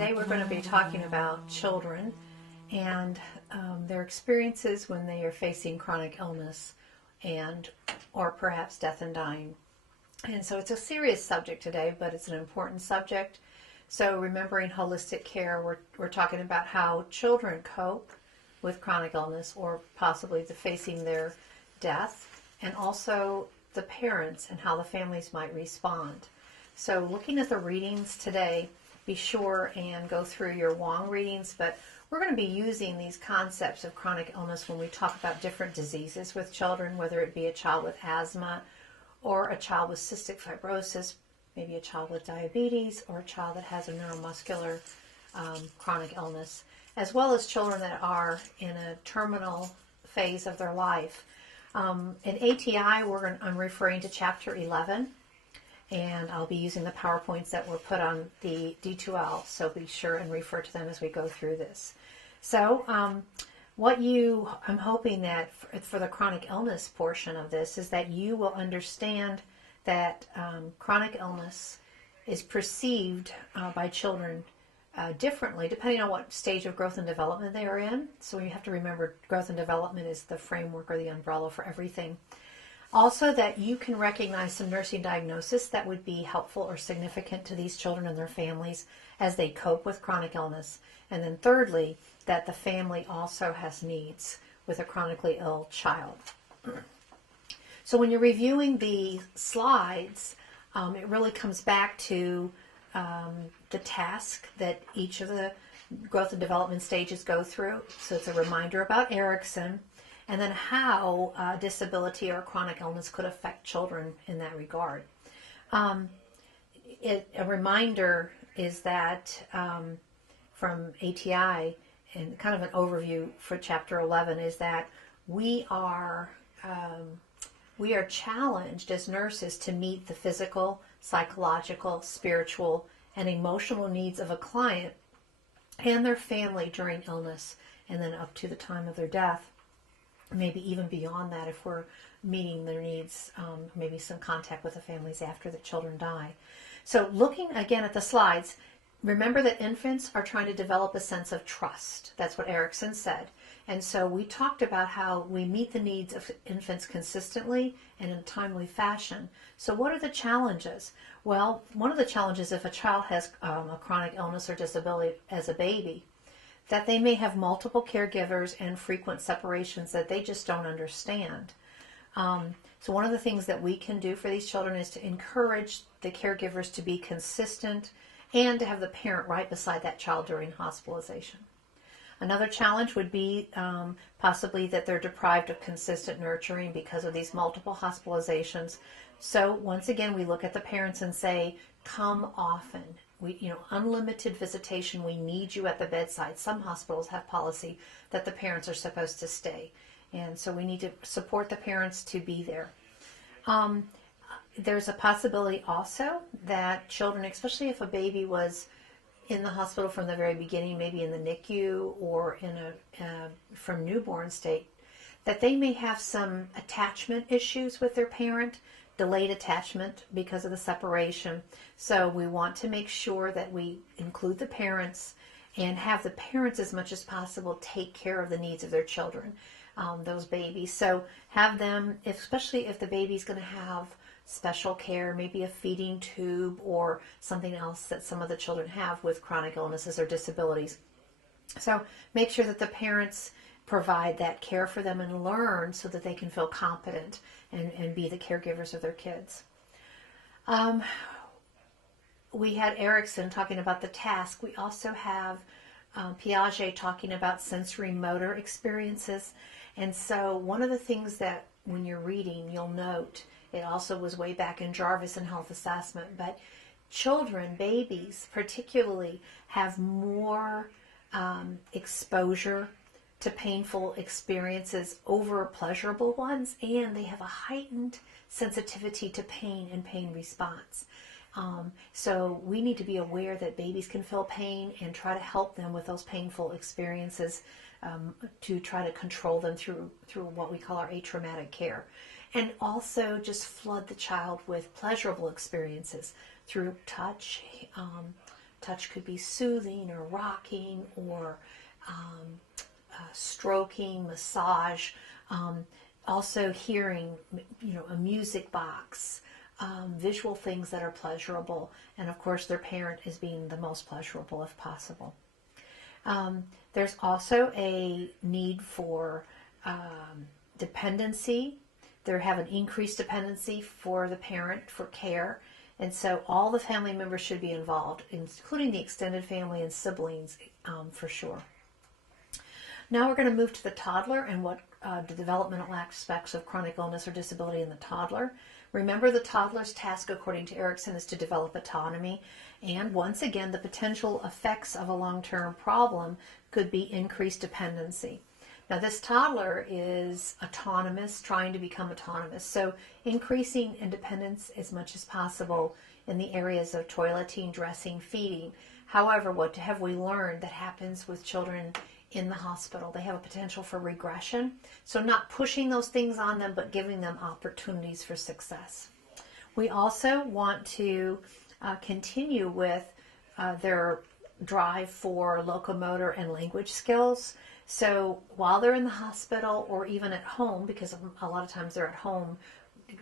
Today we're going to be talking about children and their experiences when they are facing chronic illness or perhaps death and dying. And so it's a serious subject today, but it's an important subject. So remembering holistic care, we're talking about how children cope with chronic illness or possibly facing their death, and also the parents and how the families might respond. So looking at the readings today, be sure and go through your Wong readings, but we're going to be using these concepts of chronic illness when we talk about different diseases with children, whether it be a child with asthma or a child with cystic fibrosis, maybe a child with diabetes, or a child that has a neuromuscular chronic illness, as well as children that are in a terminal phase of their life. In ATI, I'm referring to Chapter 11, and I'm using the PowerPoints that were put on the D2L, so be sure and refer to them as we go through this. So I'm hoping that for the chronic illness portion of this is that you will understand that chronic illness is perceived by children differently depending on what stage of growth and development they are in. So you have to remember growth and development is the framework or the umbrella for everything. Also, that you can recognize some nursing diagnosis that would be helpful or significant to these children and their families as they cope with chronic illness. And then thirdly, that the family also has needs with a chronically ill child. So when you're reviewing the slides, it really comes back to the task that each of the growth and development stages go through. So it's a reminder about Erickson, and then how disability or chronic illness could affect children in that regard. A reminder is that from ATI, and kind of an overview for Chapter 11, is that we are challenged as nurses to meet the physical, psychological, spiritual, and emotional needs of a client and their family during illness, and then up to the time of their death. Maybe even beyond that if we're meeting their needs, maybe some contact with the families after the children die. So looking again at the slides, remember that infants are trying to develop a sense of trust. That's what Erickson said. And so we talked about how we meet the needs of infants consistently and in a timely fashion. So what are the challenges? Well, one of the challenges if a child has a chronic illness or disability as a baby, that they may have multiple caregivers and frequent separations that they just don't understand. So one of the things that we can do for these children is to encourage the caregivers to be consistent and to have the parent right beside that child during hospitalization. Another challenge would be possibly that they're deprived of consistent nurturing because of these multiple hospitalizations. So once again, we look at the parents and say, come often. Unlimited visitation. We need you at the bedside. Some hospitals have policy that the parents are supposed to stay. And so we need to support the parents to be there. There's a possibility also that children, especially if a baby was in the hospital from the very beginning, maybe in the NICU or from newborn state, that they may have some attachment issues with their parent, delayed attachment because of the separation. So we want to make sure that we include the parents and have the parents as much as possible take care of the needs of their children, those babies. So have them, especially if the baby's going to have special care, maybe a feeding tube or something else that some of the children have with chronic illnesses or disabilities. So make sure that the parents provide that care for them and learn so that they can feel competent and be the caregivers of their kids. We had Erickson talking about the task. We also have Piaget talking about sensory motor experiences. And so one of the things that when you're reading, you'll note, it also was way back in Jarvis and Health Assessment, but children, babies particularly, have more exposure to painful experiences over pleasurable ones, and they have a heightened sensitivity to pain and pain response. So we need to be aware that babies can feel pain and try to help them with those painful experiences to try to control them through what we call our atraumatic care. And also just flood the child with pleasurable experiences through touch, touch could be soothing or rocking or stroking, massage. Also hearing, a music box, visual things that are pleasurable, and of course their parent is being the most pleasurable if possible. There's also a need for dependency. They have an increased dependency for the parent for care, and so all the family members should be involved, including the extended family and siblings, for sure. Now we're going to move to the toddler and what the developmental aspects of chronic illness or disability in the toddler. Remember, the toddler's task, according to Erickson, is to develop autonomy. And once again, the potential effects of a long-term problem could be increased dependency. Now, this toddler is autonomous, trying to become autonomous. So increasing independence as much as possible in the areas of toileting, dressing, feeding. However, what have we learned that happens with children in the hospital? They have a potential for regression. So not pushing those things on them, but giving them opportunities for success. We also want to continue with their drive for locomotor and language skills. So while they're in the hospital or even at home, because a lot of times they're at home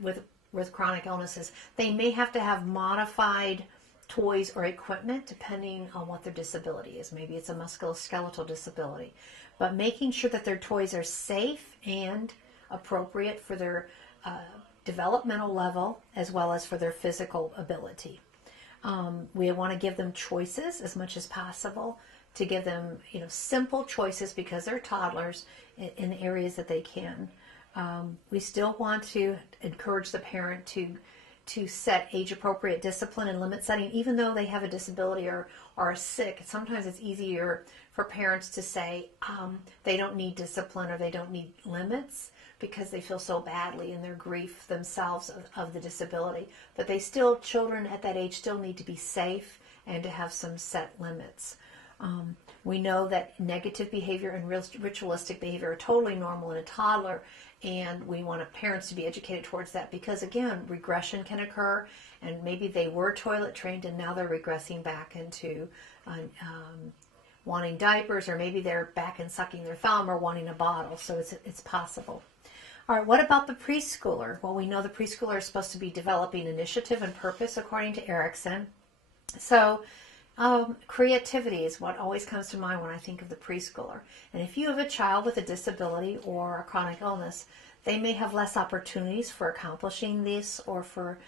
with chronic illnesses, they may have to have modified toys or equipment depending on what their disability is. Maybe it's a musculoskeletal disability. But making sure that their toys are safe and appropriate for their developmental level as well as for their physical ability. We want to give them choices as much as possible, to give them simple choices because they're toddlers in the areas that they can. We still want to encourage the parent to set age-appropriate discipline and limit setting, even though they have a disability or are sick. Sometimes it's easier for parents to say they don't need discipline or they don't need limits because they feel so badly in their grief themselves of the disability. But children at that age still need to be safe and to have some set limits. We know that negative behavior and ritualistic behavior are totally normal in a toddler, and we want parents to be educated towards that because, again, regression can occur, and maybe they were toilet trained and now they're regressing back into wanting diapers, or maybe they're back and sucking their thumb or wanting a bottle, so it's possible. All right, what about the preschooler? Well, we know the preschooler is supposed to be developing initiative and purpose according to Erickson. So creativity is what always comes to mind when I think of the preschooler. And if you have a child with a disability or a chronic illness, they may have less opportunities for accomplishing this or for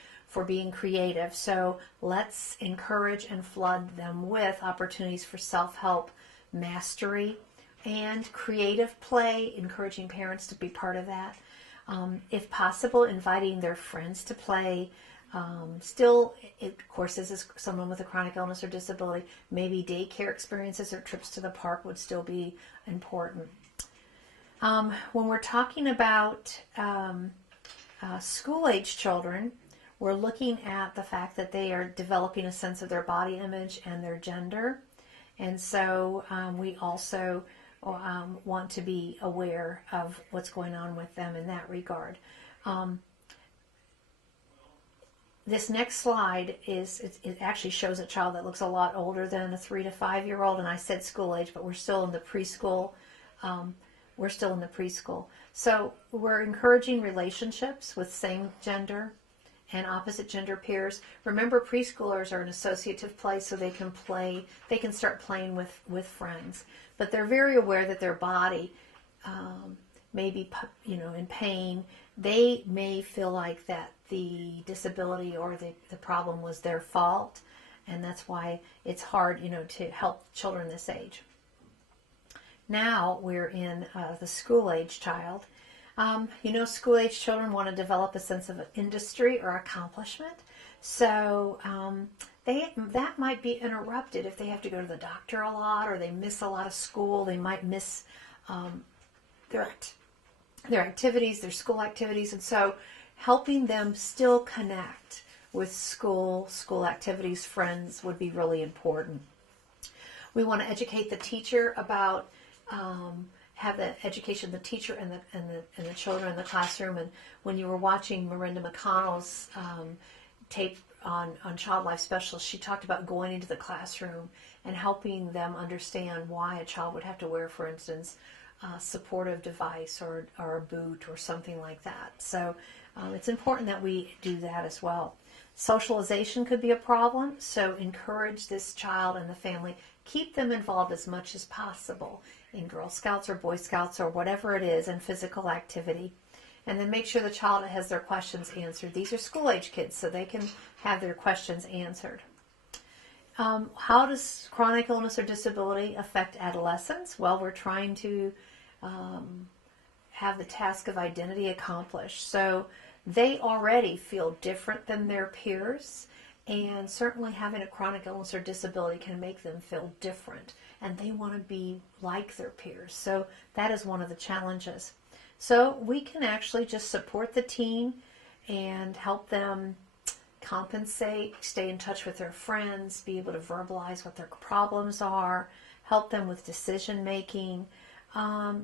being creative. So let's encourage and flood them with opportunities for self-help, mastery, and creative play, encouraging parents to be part of that. If possible, inviting their friends to play. Still, of course, this is someone with a chronic illness or disability. Maybe daycare experiences or trips to the park would still be important. When we're talking about school-age children, we're looking at the fact that they are developing a sense of their body image and their gender. And so we also want to be aware of what's going on with them in that regard. This next slide it actually shows a child that looks a lot older than a 3 to 5 year old, and I said school age, but we're still in the preschool. So we're encouraging relationships with same gender and opposite gender peers. Remember, preschoolers are an associative play, so they can start playing with friends. But they're very aware that their body may be, in pain. They may feel like that the disability or the problem was their fault, and that's why it's hard, to help children this age. Now we're in the school-age child. School-age children want to develop a sense of industry or accomplishment. So that might be interrupted if they have to go to the doctor a lot or they miss a lot of school. They might miss their activities, their school activities. And so helping them still connect with school activities, friends would be really important. We want to educate the teacher about have the education of the teacher and the children in the classroom. And when you were watching Miranda McConnell's tape on Child Life Specialists, she talked about going into the classroom and helping them understand why a child would have to wear, for instance, a supportive device or a boot or something like that. So it's important that we do that as well. Socialization could be a problem, so encourage this child and the family. Keep them involved as much as possible in Girl Scouts or Boy Scouts or whatever it is, and physical activity. And then make sure the child has their questions answered. These are school-age kids, so they can have their questions answered. How does chronic illness or disability affect adolescents? Well, we're trying to have the task of identity accomplished. So they already feel different than their peers, and certainly having a chronic illness or disability can make them feel different, and they want to be like their peers. So that is one of the challenges. So we can actually just support the teen and help them compensate, stay in touch with their friends, be able to verbalize what their problems are, help them with decision making,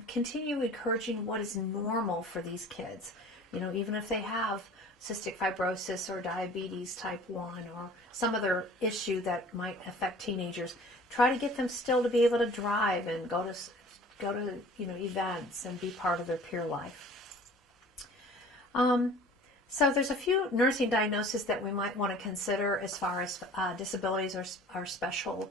continue encouraging what is normal for these kids. You know, even if they have cystic fibrosis or diabetes type 1 or some other issue that might affect teenagers, try to get them still to be able to drive and go to events and be part of their peer life. So there's a few nursing diagnoses that we might want to consider as far as disabilities or special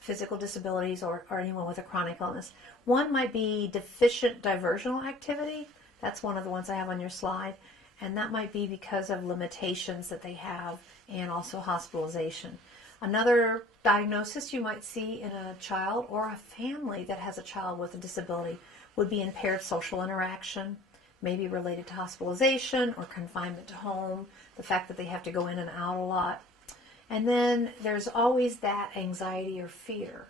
physical disabilities or anyone with a chronic illness. One might be deficient diversional activity. That's one of the ones I have on your slide. And that might be because of limitations that they have and also hospitalization. Another diagnosis you might see in a child or a family that has a child with a disability would be impaired social interaction, maybe related to hospitalization or confinement to home, the fact that they have to go in and out a lot. And then there's always that anxiety or fear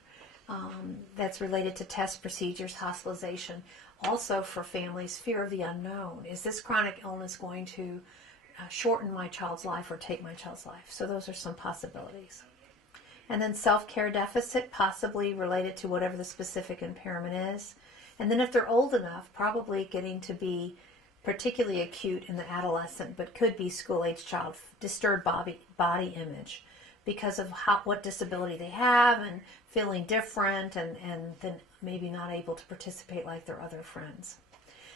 that's related to test procedures, hospitalization. Also for families, fear of the unknown. Is this chronic illness going to shorten my child's life or take my child's life? So those are some possibilities. And then self-care deficit, possibly related to whatever the specific impairment is. And then if they're old enough, probably getting to be particularly acute in the adolescent, but could be school-age child, disturbed body image because of what disability they have and feeling different and then maybe not able to participate like their other friends.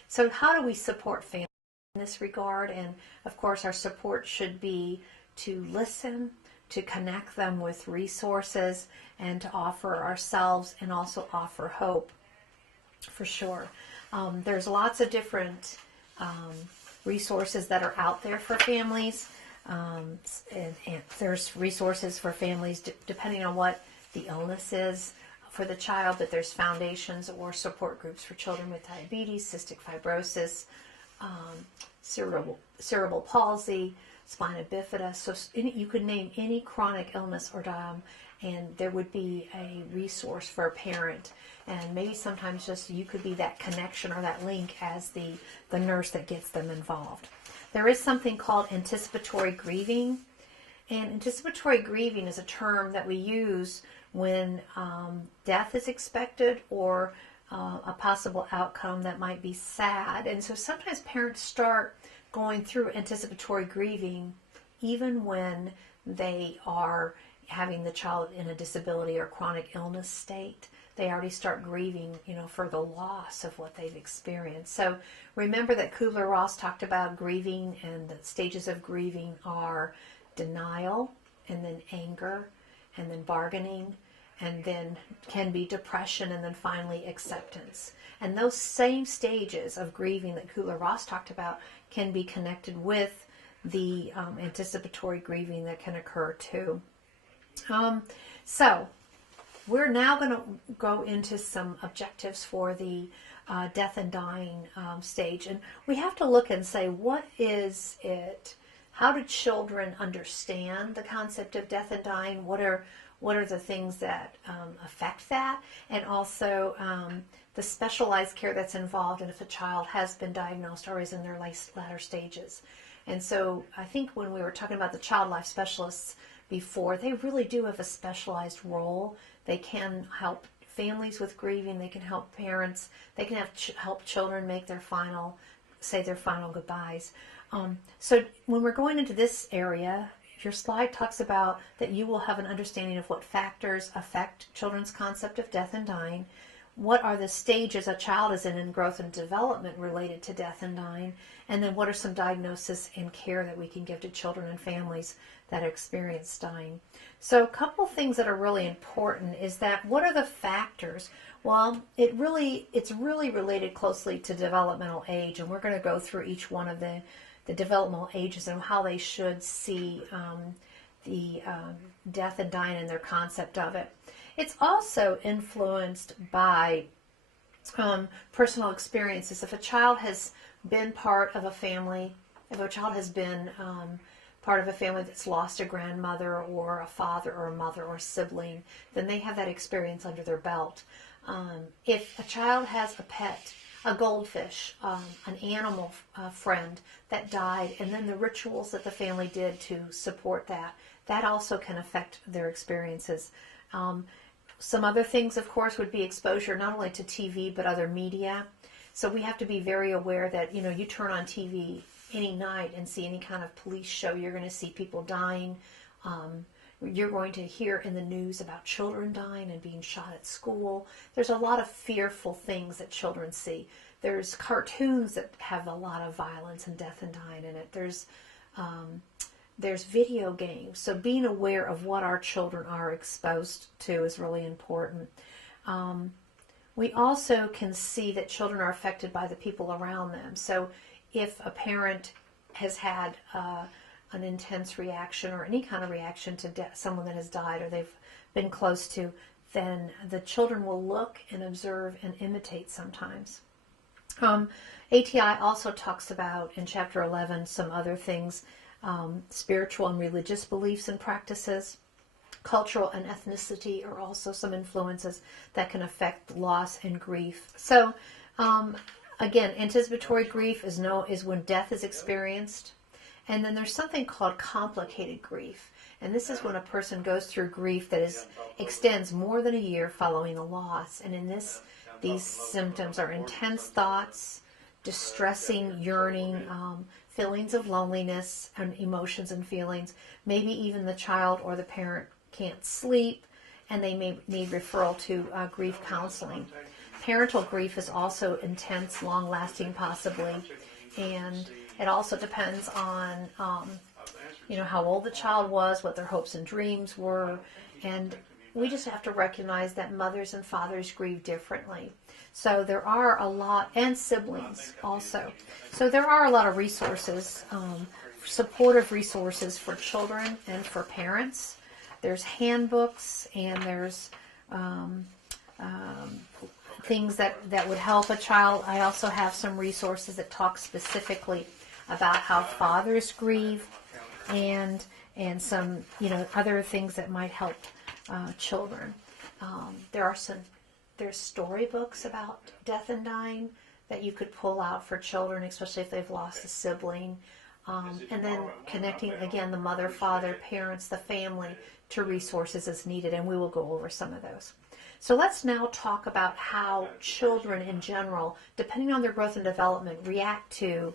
So how do we support families in this regard? And of course our support should be to listen, to connect them with resources, and to offer ourselves and also offer hope, for sure. There's lots of different resources that are out there for families. And there's resources for families depending on what the illness is for the child, but there's foundations or support groups for children with diabetes, cystic fibrosis, cerebral palsy, spina bifida. So you could name any chronic illness or and there would be a resource for a parent. And maybe sometimes just you could be that connection or that link as the nurse that gets them involved. There is something called anticipatory grieving. And anticipatory grieving is a term that we use when death is expected or a possible outcome that might be sad. And so sometimes parents start going through anticipatory grieving even when they are having the child in a disability or chronic illness state. They already start grieving, for the loss of what they've experienced. So remember that Kubler-Ross talked about grieving, and the stages of grieving are denial, and then anger, and then bargaining, and then can be depression, and then finally acceptance. And those same stages of grieving that Kubler-Ross talked about can be connected with the anticipatory grieving that can occur too. So we're now going to go into some objectives for the death and dying stage. And we have to look and say, what is it? How do children understand the concept of death and dying? What are the things that affect that? And also the specialized care that's involved and if a child has been diagnosed or is in their latter stages. And so I think when we were talking about the child life specialists before, they really do have a specialized role. They can help families with grieving. They can help parents. They can help children make say their final goodbyes. So when we're going into this area, your slide talks about that you will have an understanding of what factors affect children's concept of death and dying, what are the stages a child is in growth and development related to death and dying, and then what are some diagnosis and care that we can give to children and families that experience dying. So a couple things that are really important is that what are the factors? Well, it's really related closely to developmental age, and we're going to go through each one of the developmental ages and how they should see the death and dying and their concept of it. It's also influenced by personal experiences. If a child has been part of a family, if a child has been part of a family that's lost a grandmother or a father or a mother or a sibling, then they have that experience under their belt. If a child has a pet, a goldfish, an animal friend that died, and then the rituals that the family did to support that also can affect their experiences. Some other things, of course, would be exposure not only to TV but other media. So we have to be very aware that, you turn on TV any night and see any kind of police show, you're going to see people dying. You're going to hear in the news about children dying and being shot at school. There's a lot of fearful things that children see. There's cartoons that have a lot of violence and death and dying in it. There's video games. So being aware of what our children are exposed to is really important. We also can see that children are affected by the people around them. So if a parent has had an intense reaction or any kind of reaction to someone that has died or they've been close to, then the children will look and observe and imitate sometimes. ATI also talks about, in Chapter 11, some other things, spiritual and religious beliefs and practices. Cultural and ethnicity are also some influences that can affect loss and grief. So, again, anticipatory grief is when death is experienced. And then there's something called complicated grief. And this is when a person goes through grief that extends more than a year following a loss. And in these symptoms are intense thoughts, distressing yearning, feelings of loneliness and emotions and feelings. Maybe even the child or the parent can't sleep, and they may need referral to grief counseling. Parental grief is also intense, long-lasting possibly, and it also depends on how old the child was, what their hopes and dreams were, and we just have to recognize that mothers and fathers grieve differently. So there are a lot, and siblings also. So there are a lot of resources, supportive resources for children and for parents. There's handbooks, and there's things that would help a child. I also have some resources that talk specifically about how fathers grieve, and some other things that might help children. There's storybooks about death and dying that you could pull out for children, especially if they've lost a sibling. And then connecting, again, the mother, father, parents, the family to resources as needed, and we will go over some of those. So let's now talk about how children in general, depending on their growth and development, react to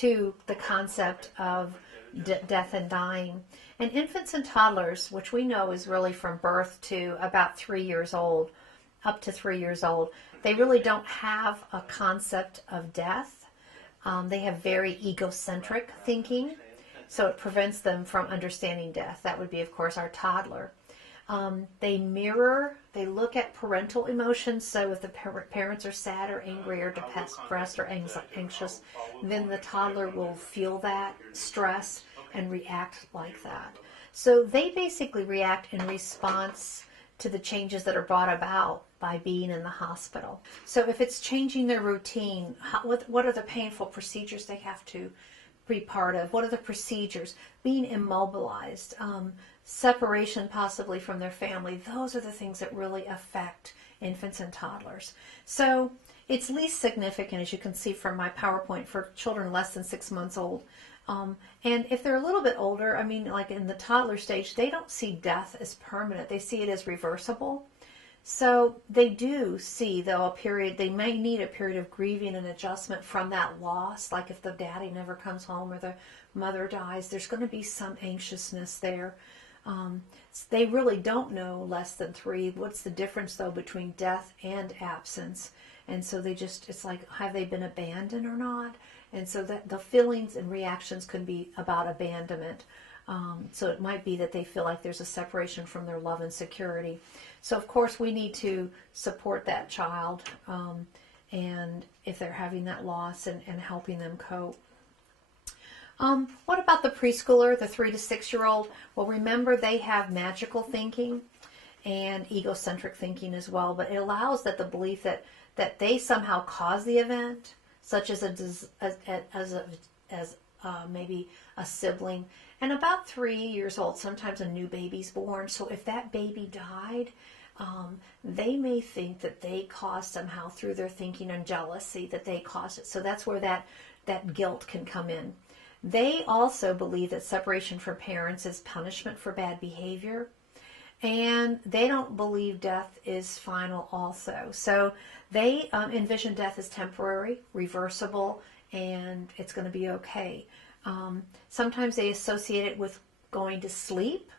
the concept of death and dying. And infants and toddlers, which we know is really from birth to about 3 years old, up to 3 years old, they really don't have a concept of death. They have very egocentric thinking, so it prevents them from understanding death. That would be, of course, our toddler. They look at parental emotions, so if the parents are sad or angry or depressed or anxious, then the toddler will feel that stress and react like that. So they basically react in response to the changes that are brought about by being in the hospital. So if it's changing their routine, what are the painful procedures they have to be part of? What are the procedures? Being immobilized, separation possibly from their family. Those are the things that really affect infants and toddlers. So it's least significant, as you can see from my PowerPoint, for children less than 6 months old. And if they're a little bit older, like in the toddler stage, they don't see death as permanent. They see it as reversible. So they do see, though, they may need a period of grieving and adjustment from that loss. Like if the daddy never comes home or the mother dies, there's going to be some anxiousness there. They really don't know less than 3. What's the difference, though, between death and absence? And so it's like, have they been abandoned or not? And so that the feelings and reactions can be about abandonment. So it might be that they feel like there's a separation from their love and security. So of course we need to support that child, and if they're having that loss, and helping them cope. What about the preschooler, the 3 to 6 year old? Well, remember, they have magical thinking and egocentric thinking as well, but it allows that the belief that they somehow caused the event, such as maybe a sibling. And about 3 years old, sometimes a new baby's born. So if that baby died, they may think that they caused somehow, through their thinking and jealousy, that they caused it. So that's where that guilt can come in. They also believe that separation from parents is punishment for bad behavior. And they don't believe death is final also. So they envision death as temporary, reversible, and it's going to be okay. Sometimes they associate it with going to sleep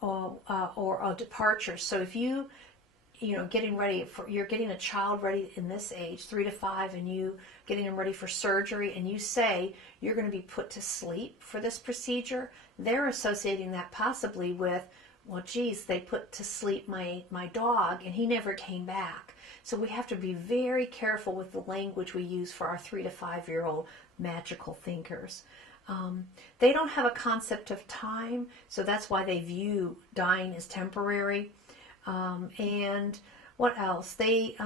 or a departure. So if you're getting a child ready in this age, 3 to 5, and you getting them ready for surgery, and you say you're going to be put to sleep for this procedure, they're associating that possibly with, well, geez, they put to sleep my dog and he never came back. So we have to be very careful with the language we use for our 3 to 5 year old magical thinkers. They don't have a concept of time, so that's why they view dying as temporary. And what else? They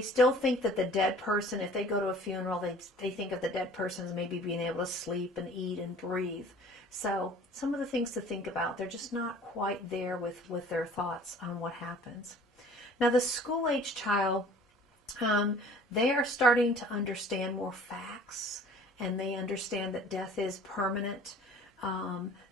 still think that the dead person, if they go to a funeral, they think of the dead person as maybe being able to sleep and eat and breathe. So some of the things to think about, they're just not quite there with their thoughts on what happens. Now the school-age child, they are starting to understand more facts, and they understand that death is permanent.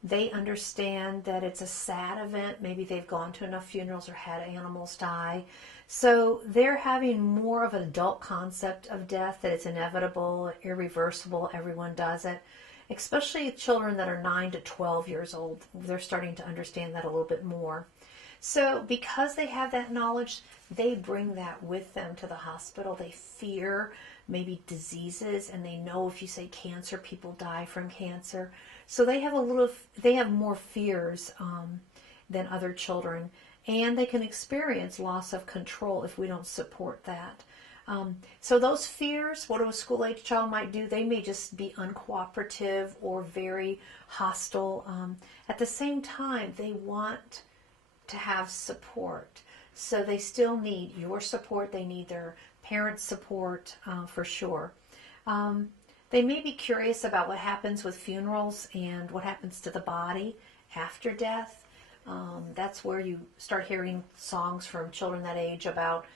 They understand that it's a sad event. Maybe they've gone to enough funerals or had animals die. So they're having more of an adult concept of death, that it's inevitable, irreversible, everyone does it. Especially children that are 9 to 12 years old, they're starting to understand that a little bit more. So because they have that knowledge, they bring that with them to the hospital. They fear maybe diseases, and they know if you say cancer, people die from cancer. So they have more fears than other children, and they can experience loss of control if we don't support that. So those fears, what a school-age child might do, they may just be uncooperative or very hostile. At the same time, they want to have support. So they still need your support. They need their parents' support for sure. They may be curious about what happens with funerals and what happens to the body after death. That's where you start hearing songs from children that age about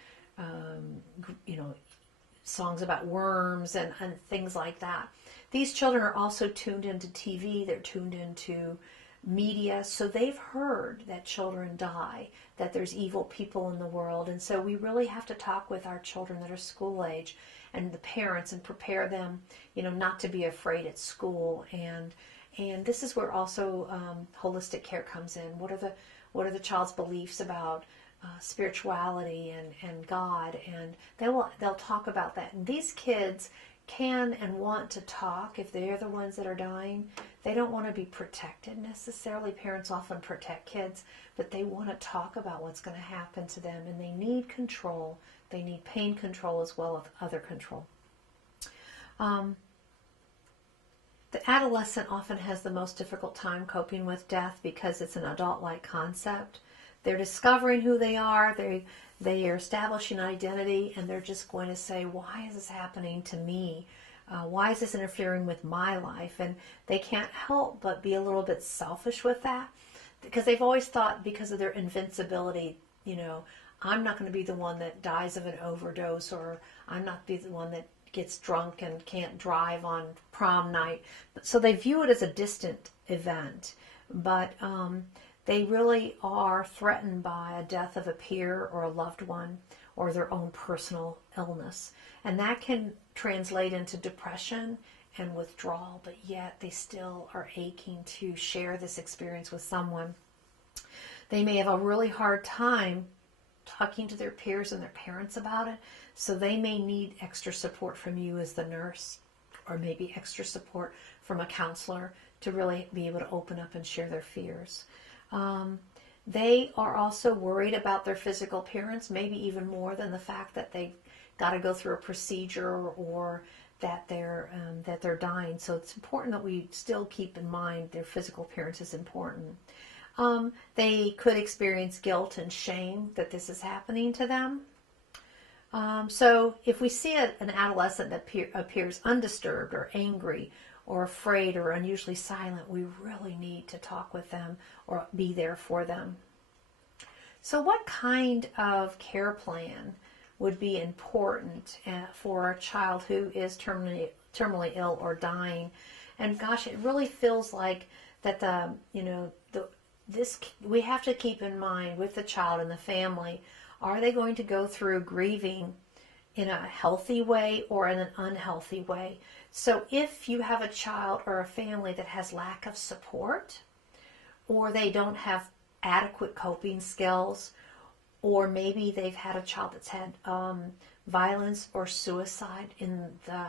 songs about worms and things like that. These children are also tuned into TV, they're tuned into media, so they've heard that children die, that there's evil people in the world, and so we really have to talk with our children that are school age and the parents and prepare them, not to be afraid at school. And this is where also holistic care comes in. What are the child's beliefs about spirituality and God, and they'll talk about that. And these kids can and want to talk if they're the ones that are dying. They don't want to be protected necessarily. Parents often protect kids, but they want to talk about what's going to happen to them, and they need control. They need pain control as well as other control. The adolescent often has the most difficult time coping with death because it's an adult-like concept. They're discovering who they are, they are establishing identity, and they're just going to say, why is this happening to me? Why is this interfering with my life? And they can't help but be a little bit selfish with that, because they've always thought, because of their invincibility, I'm not going to be the one that dies of an overdose, or I'm not be the one that gets drunk and can't drive on prom night. So they view it as a distant event, but they really are threatened by a death of a peer or a loved one or their own personal illness. And that can translate into depression and withdrawal, but yet they still are aching to share this experience with someone. They may have a really hard time talking to their peers and their parents about it, so they may need extra support from you as the nurse, or maybe extra support from a counselor to really be able to open up and share their fears. They are also worried about their physical appearance, maybe even more than the fact that they got to go through a procedure or that they're dying. So it's important that we still keep in mind their physical appearance is important. They could experience guilt and shame that this is happening to them. So if we see an adolescent that appears undisturbed or angry or afraid or unusually silent, we really need to talk with them or be there for them. So what kind of care plan would be important for a child who is terminally ill or dying? And gosh, it really feels like that we have to keep in mind with the child and the family, are they going to go through grieving in a healthy way or in an unhealthy way? So if you have a child or a family that has lack of support, or they don't have adequate coping skills, or maybe they've had a child that's had violence or suicide in the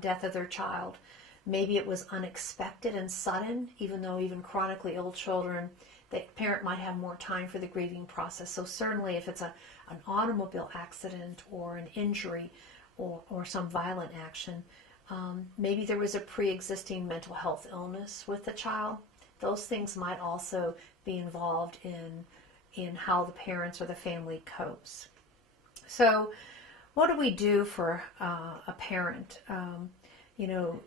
death of their child, maybe it was unexpected and sudden, even though even chronically ill children, the parent might have more time for the grieving process. So certainly if it's an automobile accident or an injury or some violent action, maybe there was a pre-existing mental health illness with the child. Those things might also be involved in how the parents or the family copes. So what do we do for a parent?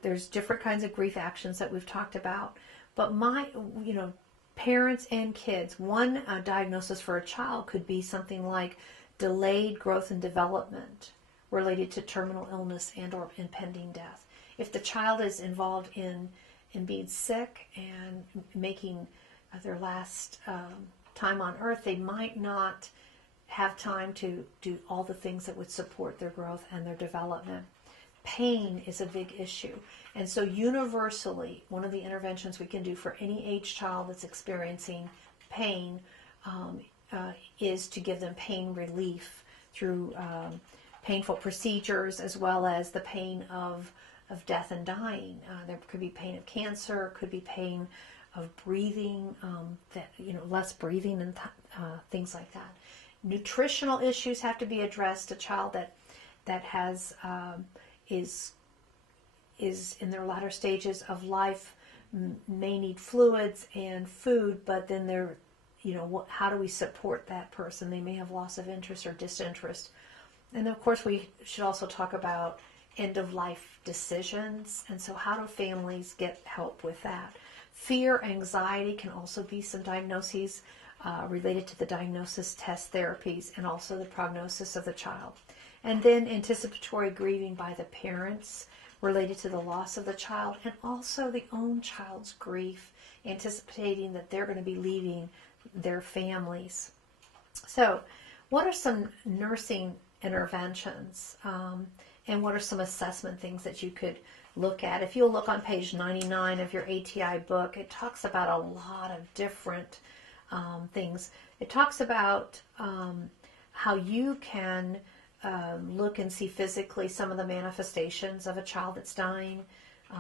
There's different kinds of grief actions that we've talked about, but parents and kids, one diagnosis for a child could be something like delayed growth and development related to terminal illness and or impending death. If the child is involved in being sick and making their last time on earth, they might not have time to do all the things that would support their growth and their development. Pain is a big issue. And so universally, one of the interventions we can do for any age child that's experiencing pain is to give them pain relief through painful procedures, as well as the pain of death and dying. There could be pain of cancer, could be pain of breathing, less breathing and things like that. Nutritional issues have to be addressed. A child that has is in their latter stages of life may need fluids and food, but then they're, how do we support that person? They may have loss of interest or disinterest. And of course, we should also talk about end-of-life decisions. And so how do families get help with that? Fear, anxiety can also be some diagnoses related to the diagnosis test therapies and also the prognosis of the child. And then anticipatory grieving by the parents related to the loss of the child, and also the own child's grief, anticipating that they're going to be leaving their families. So what are some nursing interventions, and what are some assessment things that you could look at? If you'll look on page 99 of your ATI book, it talks about a lot of different things. It talks about how you can look and see physically some of the manifestations of a child that's dying.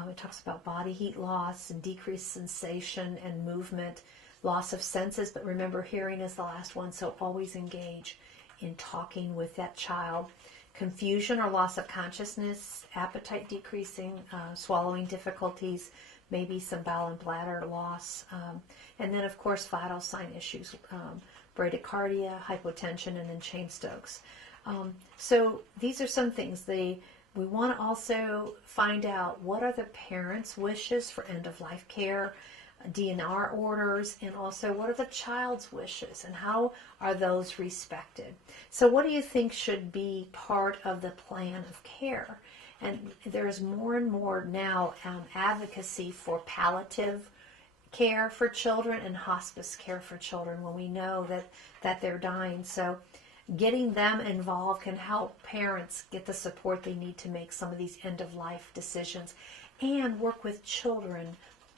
It talks about body heat loss and decreased sensation and movement, loss of senses, but remember, hearing is the last one, so always engage in talking with that child. Confusion or loss of consciousness, appetite decreasing, swallowing difficulties, maybe some bowel and bladder loss, and then of course vital sign issues, bradycardia, hypotension, and then Cheyne-Stokes. So these are some things. We want to also find out what are the parents' wishes for end-of-life care, DNR orders, and also what are the child's wishes and how are those respected. So what do you think should be part of the plan of care? And there's more and more now advocacy for palliative care for children and hospice care for children when we know that they're dying. So getting them involved can help parents get the support they need to make some of these end-of-life decisions and work with children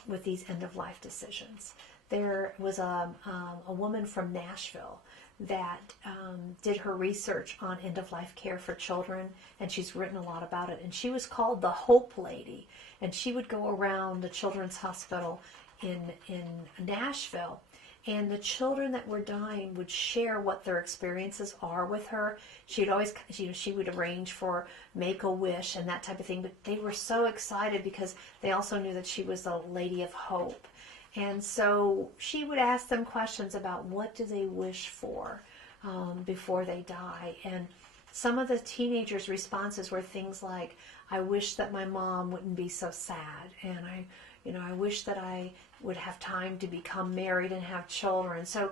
with these end-of-life decisions. There was a woman from Nashville that did her research on end-of-life care for children, and she's written a lot about it. And she was called the Hope Lady, and she would go around the Children's Hospital in Nashville, and the children that were dying would share what their experiences are with her. She'd always, she would arrange for Make-A-Wish and that type of thing, but they were so excited because they also knew that she was a lady of hope. And so she would ask them questions about what do they wish for before they die. And some of the teenagers' responses were things like, I wish that my mom wouldn't be so sad, and I wish that I would have time to become married and have children. So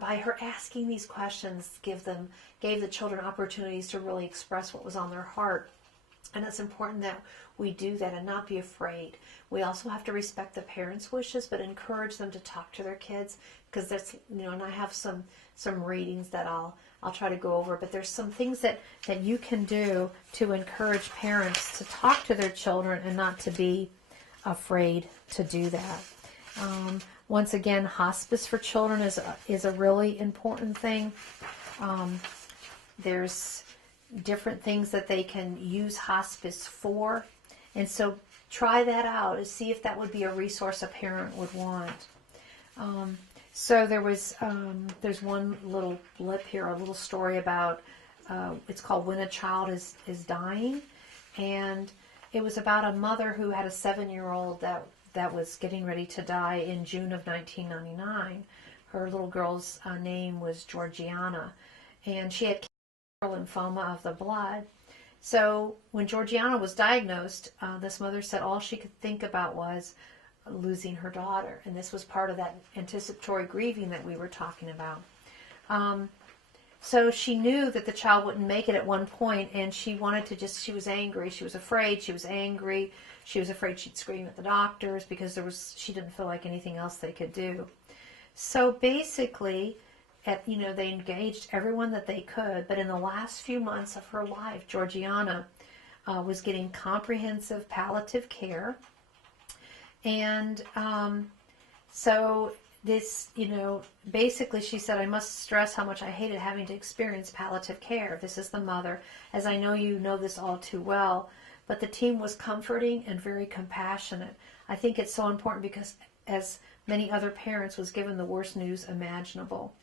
by her asking these questions gave the children opportunities to really express what was on their heart. And it's important that we do that and not be afraid. We also have to respect the parents' wishes, but encourage them to talk to their kids, because that's, and I have some readings that I'll try to go over, but there's some things that you can do to encourage parents to talk to their children and not to be afraid to do that. Once again, hospice for children is a really important thing. There's different things that they can use hospice for, and so try that out and see if that would be a resource a parent would want. So there's one little blip here, a little story about, it's called When a Child is Dying, and it was about a mother who had a 7-year-old that was getting ready to die in June of 1999. Her little girl's name was Georgiana, and she had lymphoma of the blood. So when Georgiana was diagnosed, this mother said all she could think about was losing her daughter, and this was part of that anticipatory grieving that we were talking about. So she knew that the child wouldn't make it at one point, and she was angry, she was afraid, she was angry, she was afraid she'd scream at the doctors because she didn't feel like anything else they could do. So basically, they engaged everyone that they could, but in the last few months of her life, Georgiana was getting comprehensive palliative care. And so this, basically she said, I must stress how much I hated having to experience palliative care. This is the mother. As I know you know this all too well, but the team was comforting and very compassionate. I think it's so important because, as many other parents, was given the worst news imaginable.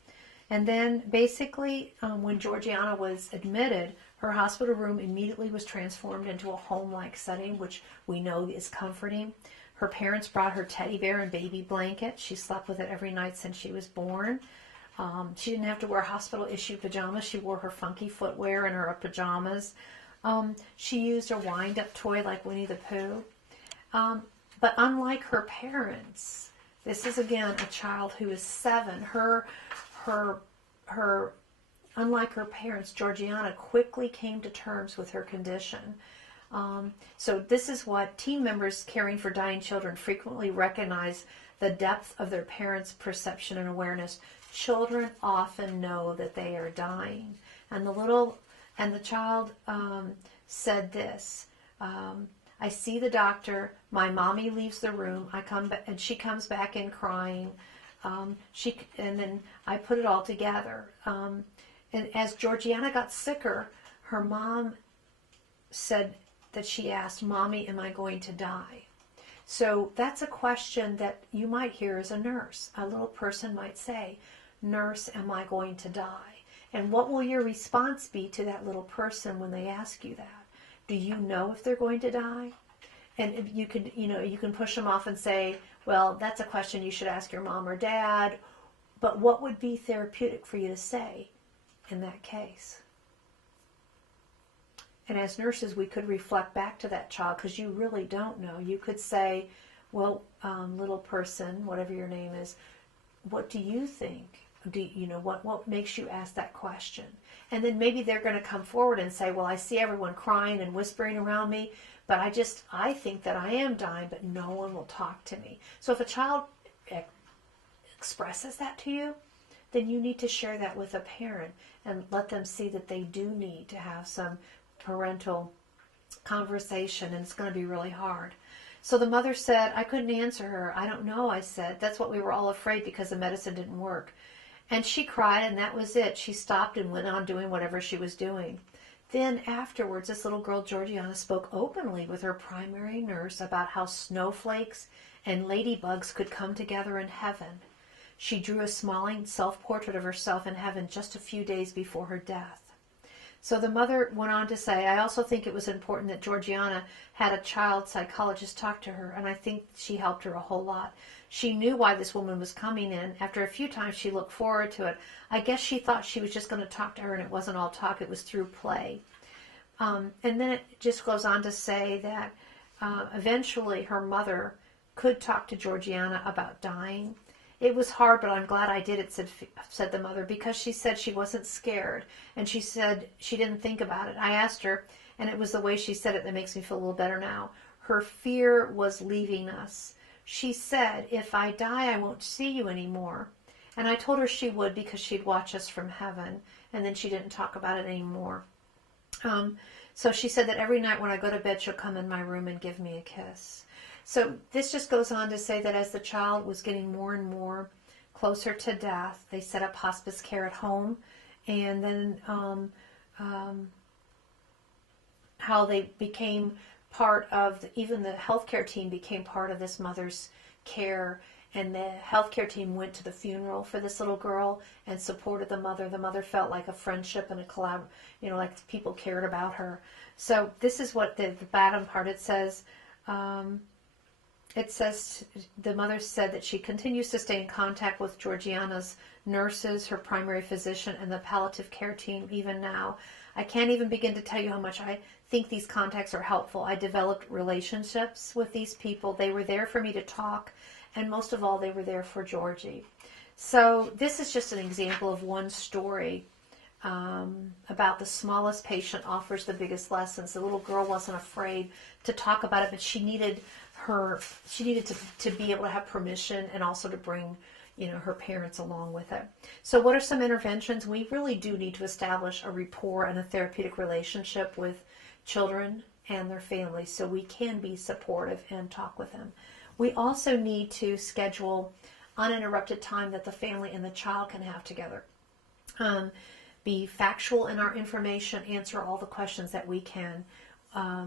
And then basically, when Georgiana was admitted, her hospital room immediately was transformed into a home-like setting, which we know is comforting. Her parents brought her teddy bear and baby blanket. She slept with it every night since she was born. She didn't have to wear hospital-issued pajamas. She wore her funky footwear and her pajamas. She used a wind-up toy like Winnie the Pooh. But unlike her parents, this is again a child who is 7. Unlike her parents, Georgiana quickly came to terms with her condition. So this is what team members caring for dying children frequently recognize: the depth of their parents' perception and awareness. Children often know that they are dying. And the child said this, I see the doctor, my mommy leaves the room, and she comes back in crying. And then I put it all together. And as Georgiana got sicker, her mom said that she asked, Mommy, am I going to die? So that's a question that you might hear as a nurse. A little person might say, Nurse, am I going to die? And what will your response be to that little person when they ask you that? Do you know if they're going to die? And if you can push them off and say, well, that's a question you should ask your mom or dad. But what would be therapeutic for you to say in that case? And as nurses, we could reflect back to that child, because you really don't know. You could say, well, little person, whatever your name is, what do you think? What makes you ask that question? And then maybe they're going to come forward and say, well, I see everyone crying and whispering around me, but I think that I am dying, but no one will talk to me. So if a child expresses that to you, then you need to share that with a parent and let them see that they do need to have some parental conversation, and it's going to be really hard. So the mother said, I couldn't answer her. I don't know, I said. That's what we were all afraid because the medicine didn't work. And she cried, and that was it. She stopped and went on doing whatever she was doing. Then afterwards, this little girl, Georgiana, spoke openly with her primary nurse about how snowflakes and ladybugs could come together in heaven. She drew a smiling self-portrait of herself in heaven just a few days before her death. So the mother went on to say, I also think it was important that Georgiana had a child psychologist talk to her, and I think she helped her a whole lot. She knew why this woman was coming in. After a few times, she looked forward to it. I guess she thought she was just going to talk to her, and it wasn't all talk. It was through play. And then it just goes on to say that eventually her mother could talk to Georgiana about dying. It was hard, but I'm glad I did it, said the mother, because she said she wasn't scared. And she said she didn't think about it. I asked her, and it was the way she said it that makes me feel a little better now. Her fear was leaving us. She said, if I die, I won't see you anymore. And I told her she would because she'd watch us from heaven. And then she didn't talk about it anymore. So she said that every night when I go to bed, she'll come in my room and give me a kiss. So this just goes on to say that as the child was getting more and more closer to death, they set up hospice care at home, and then how they became part of, even the healthcare team became part of this mother's care, and the healthcare team went to the funeral for this little girl and supported the mother. The mother felt like a friendship and a collab, like people cared about her. So this is what the bottom part, it says, the mother said that she continues to stay in contact with Georgiana's nurses, her primary physician, and the palliative care team even now. I can't even begin to tell you how much I think these contacts are helpful. I developed relationships with these people. They were there for me to talk, and most of all, they were there for Georgie. So this is just an example of one story about the smallest patient offers the biggest lessons. The little girl wasn't afraid to talk about it, but she needed to be able to have permission and also to bring her parents along with it. So what are some interventions? We really do need to establish a rapport and a therapeutic relationship with children and their families so we can be supportive and talk with them. We also need to schedule uninterrupted time that the family and the child can have together. Be factual in our information, answer all the questions that we can.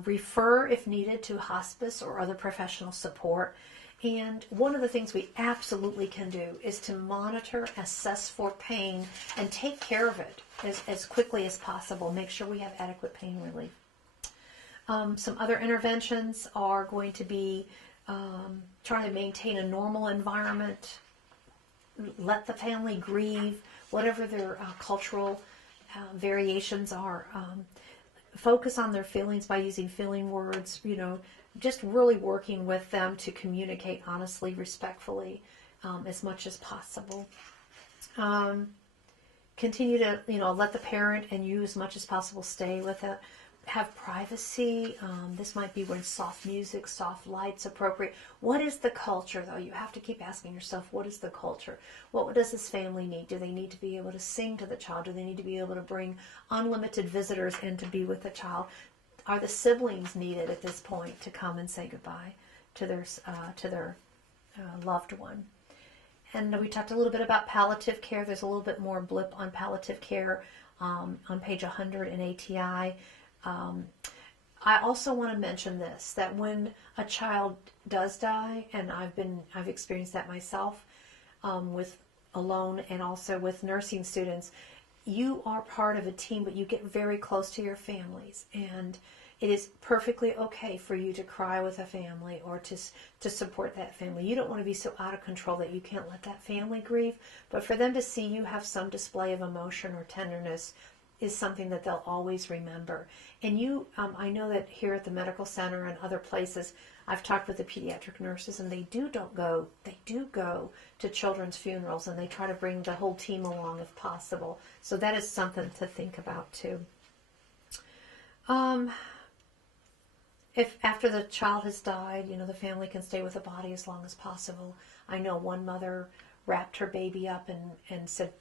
Refer, if needed, to hospice or other professional support. And one of the things we absolutely can do is to monitor, assess for pain, and take care of it as quickly as possible. Make sure we have adequate pain relief. Some other interventions are going to be trying to maintain a normal environment, let the family grieve, whatever their cultural variations are. Focus on their feelings by using feeling words, just really working with them to communicate honestly, respectfully, as much as possible. Continue to, let the parent and you as much as possible stay with it. Have privacy. This might be when soft music, soft lights appropriate. What is the culture, though? You have to keep asking yourself, what is the culture? What does this family need? Do they need to be able to sing to the child? Do they need to be able to bring unlimited visitors in to be with the child? Are the siblings needed at this point to come and say goodbye to their loved one? And we talked a little bit about palliative care. There's a little bit more blip on palliative care on page 100 in ATI. I also want to mention this, that when a child does die, and I've experienced that myself with alone and also with nursing students, you are part of a team, but you get very close to your families, and it is perfectly okay for you to cry with a family or to support that family. You don't want to be so out of control that you can't let that family grieve, but for them to see you have some display of emotion or tenderness is something that they'll always remember. And I know that here at the medical center and other places, I've talked with the pediatric nurses, and they do go to children's funerals, and they try to bring the whole team along if possible. So that is something to think about too. if after the child has died, the family can stay with the body as long as possible. I know one mother wrapped her baby up and said,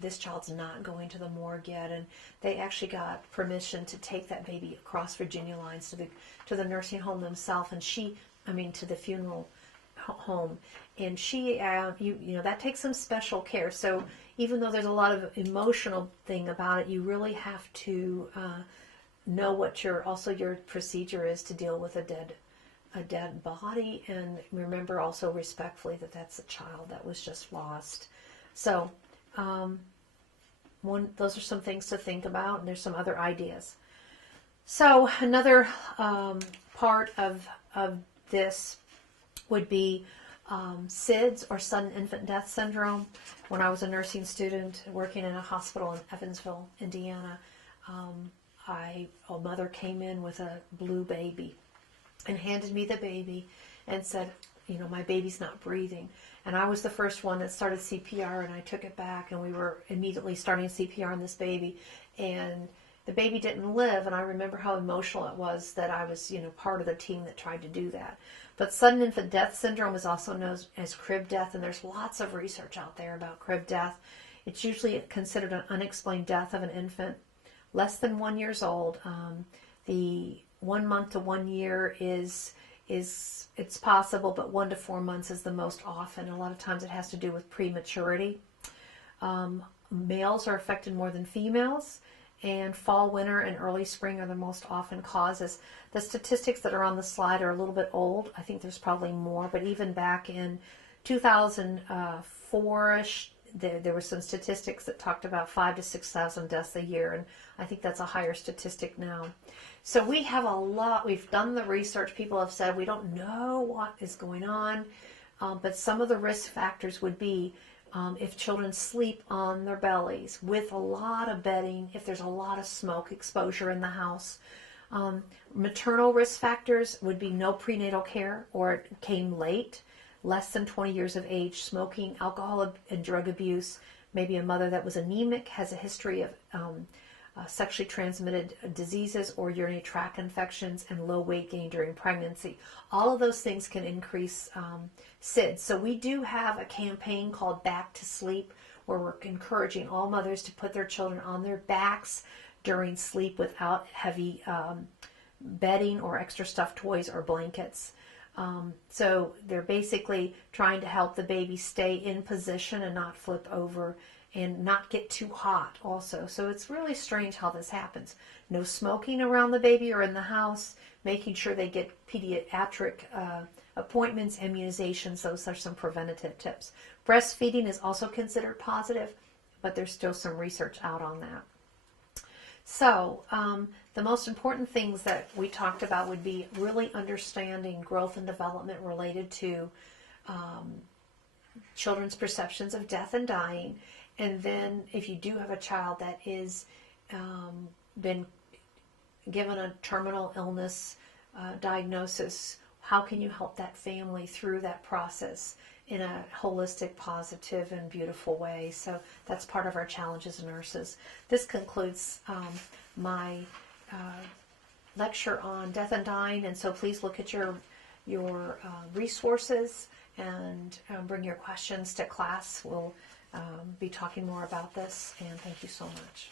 this child's not going to the morgue yet, and they actually got permission to take that baby across Virginia lines to the nursing home themselves, and to the funeral home, and she, that takes some special care. So even though there's a lot of emotional thing about it, you really have to know what your procedure is to deal with a dead body, and remember also respectfully that that's a child that was just lost. So those are some things to think about, and there's some other ideas. So another part of this would be SIDS, or sudden infant death syndrome. When I was a nursing student working in a hospital in Evansville, Indiana, a mother came in with a blue baby and handed me the baby and said, my baby's not breathing. And I was the first one that started CPR, and I took it back, and we were immediately starting CPR on this baby, and the baby didn't live. And I remember how emotional it was that I was, part of the team that tried to do that. But sudden infant death syndrome is also known as crib death, and there's lots of research out there about crib death. It's usually considered an unexplained death of an infant less than 1 year old. The 1 month to 1 year is it's possible, but 1 to 4 months is the most often. A lot of times it has to do with prematurity. Males are affected more than females, and fall, winter, and early spring are the most often causes. The statistics that are on the slide are a little bit old. I think there's probably more, but even back in 2004-ish, there were some statistics that talked about 5,000 to 6,000 deaths a year, and I think that's a higher statistic now. So we have a lot. We've done the research. People have said we don't know what is going on, but some of the risk factors would be if children sleep on their bellies with a lot of bedding, if there's a lot of smoke exposure in the house. Maternal risk factors would be no prenatal care, or it came late, less than 20 years of age, smoking, alcohol and drug abuse, maybe a mother that was anemic, has a history of sexually transmitted diseases or urinary tract infections, and low weight gain during pregnancy. All of those things can increase SIDS. So we do have a campaign called Back to Sleep, where we're encouraging all mothers to put their children on their backs during sleep without heavy bedding or extra stuffed toys or blankets. So they're basically trying to help the baby stay in position and not flip over and not get too hot also. So it's really strange how this happens. No smoking around the baby or in the house, making sure they get pediatric appointments, immunizations. Those are some preventative tips. Breastfeeding is also considered positive, but there's still some research out on that. So the most important things that we talked about would be really understanding growth and development related to children's perceptions of death and dying. And then if you do have a child that is been given a terminal illness diagnosis, how can you help that family through that process in a holistic, positive, and beautiful way? So that's part of our challenge as nurses. This concludes my lecture on death and dying, and so please look at your resources and bring your questions to class. We'll be talking more about this, and thank you so much.